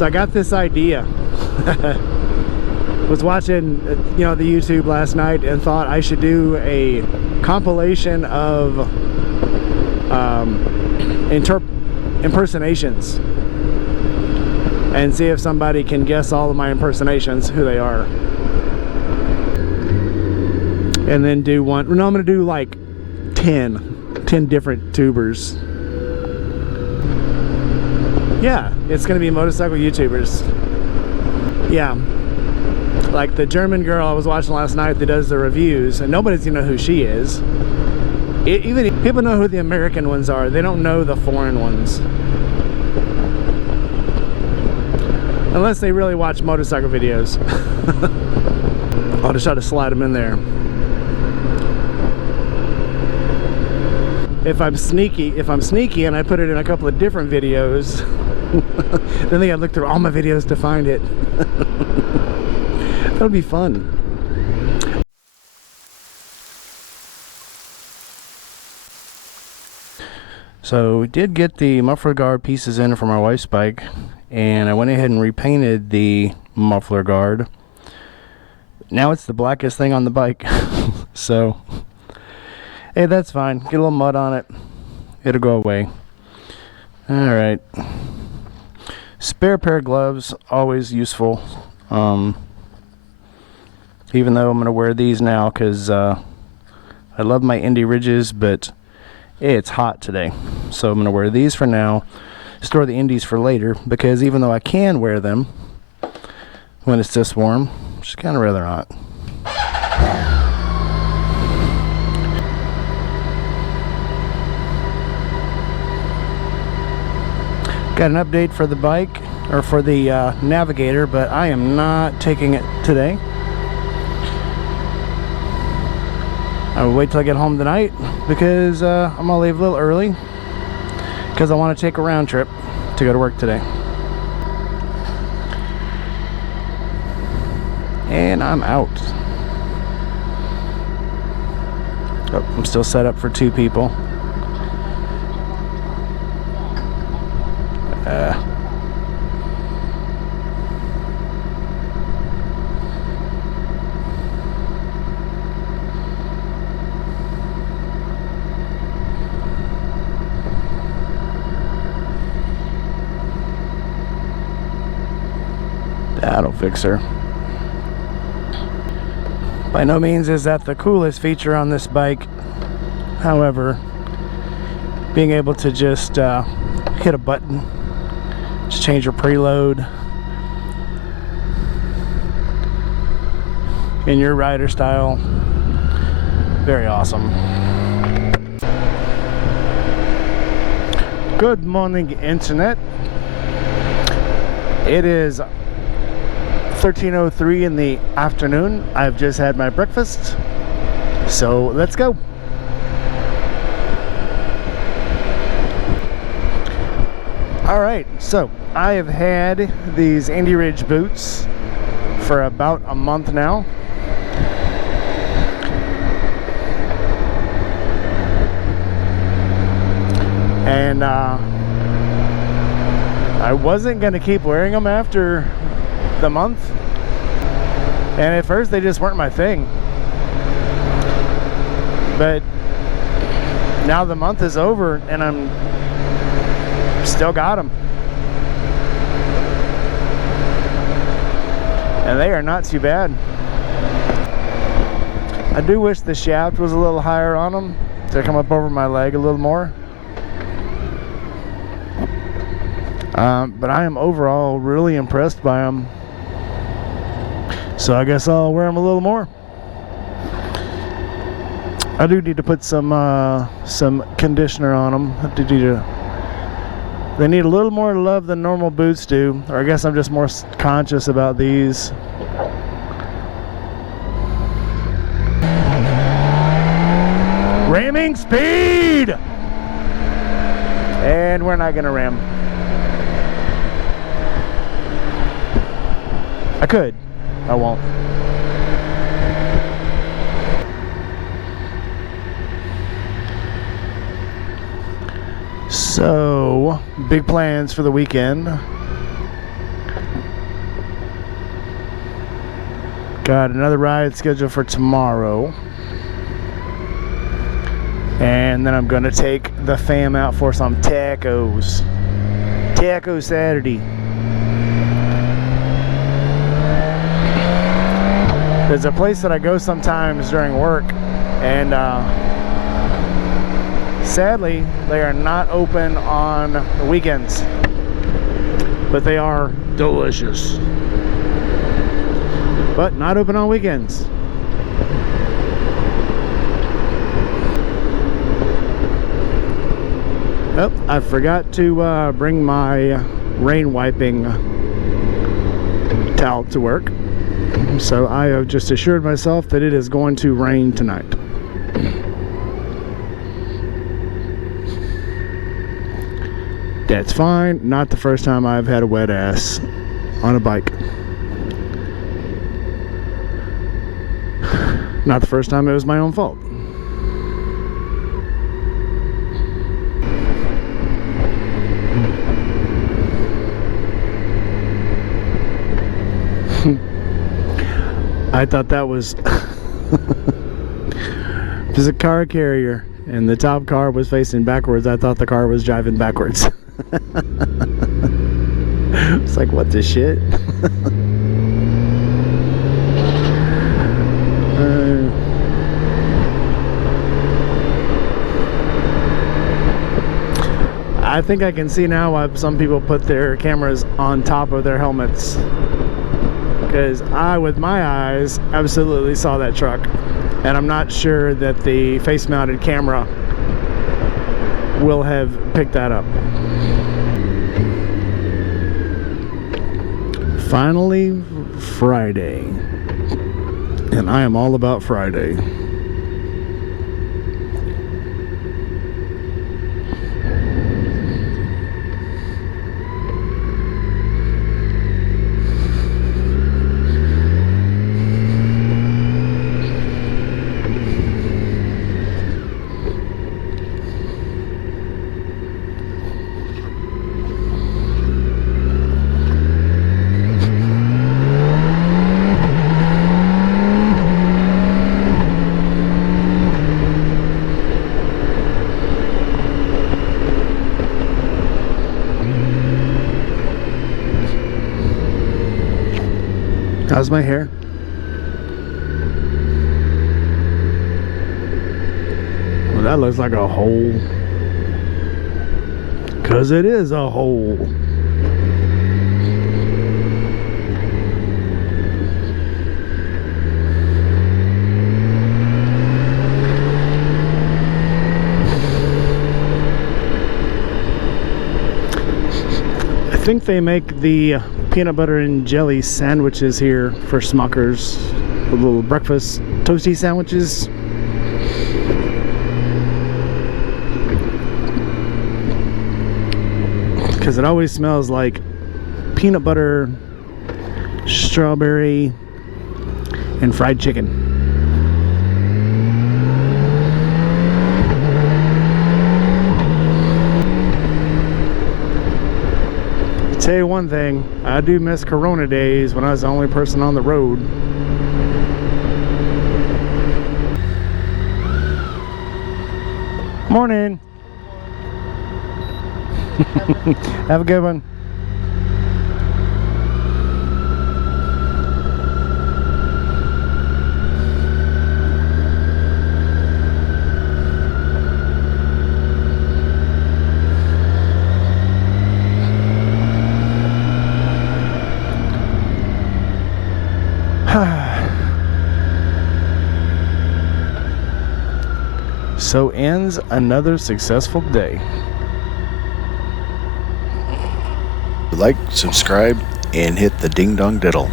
So I got this idea. Was watching, you know, the YouTube last night and thought I should do a compilation of impersonations and see if somebody can guess all of my impersonations, who they are. And then do one. No, I'm gonna do like 10 different tubers. Yeah, it's gonna be motorcycle YouTubers. Yeah, like the German girl I was watching last night that does the reviews, and nobody's gonna know who she is. Even if people know who the American ones are, they don't know the foreign ones. Unless they really watch motorcycle videos. I'll just try to slide them in there. If I'm sneaky and I put it in a couple of different videos, then they gotta look through all my videos to find it. That'll be fun. So we did get the muffler guard pieces in from our wife's bike, and I went ahead and repainted the muffler guard. Now it's the blackest thing on the bike. So hey, that's fine. Get a little mud on it, it'll go away. Alright, spare pair of gloves, always useful. Even though I'm going to wear these now because I love my Indy Ridges, but it's hot today, so I'm going to wear these for now, store the Indies for later, because even though I can wear them when it's this warm, just kind of rather not. Got an update for the bike, or for the Navigator, but I am not taking it today. I will wait till I get home tonight, because I'm gonna leave a little early because I want to take a round trip to go to work today. And I'm out. Oh, I'm still set up for 2 people. That'll fix her. By no means is that the coolest feature on this bike. However, being able to just hit a button, just change your preload in your rider style, very awesome. Good morning, internet. It is 13:03 in the afternoon. I've just had my breakfast, so let's go. All right, so I have had these Indy Ridge boots for about a month now. And I wasn't gonna keep wearing them after the month, and at first they just weren't my thing, but now the month is over and I'm still got them, and they are not too bad. I do wish the shaft was a little higher on them to come up over my leg a little more, but I am overall really impressed by them. So I guess I'll wear them a little more. I do need to put some conditioner on them. They need a little more love than normal boots do, or I guess I'm just more conscious about these. Ramming speed! And we're not gonna ram. I could. I won't. So, big plans for the weekend. Got another ride scheduled for tomorrow. And then I'm going to take the fam out for some tacos. Taco Saturday. There's a place that I go sometimes during work, and sadly, they are not open on the weekends. But they are delicious. But not open on weekends. Oh, I forgot to bring my rain wiping towel to work. So I have just assured myself that it is going to rain tonight. That's fine. Not the first time I've had a wet ass on a bike. Not the first time it was my own fault. I thought that was there's a car carrier and the top car was facing backwards. I thought the car was driving backwards. It's like, what the shit? I think I can see now why some people put their cameras on top of their helmets. Because I, with my eyes, absolutely saw that truck. And I'm not sure that the face-mounted camera will have picked that up. Finally, Friday. And I am all about Friday. How's my hair? Well, that looks like a hole. 'Cause it is a hole. I think they make the peanut butter and jelly sandwiches here for Smuckers. The little breakfast toasty sandwiches. Because it always smells like peanut butter, strawberry, and fried chicken. Tell you one thing, I do miss Corona days when I was the only person on the road. Morning. Have a good one. So ends another successful day. Like, subscribe, and hit the ding dong diddle.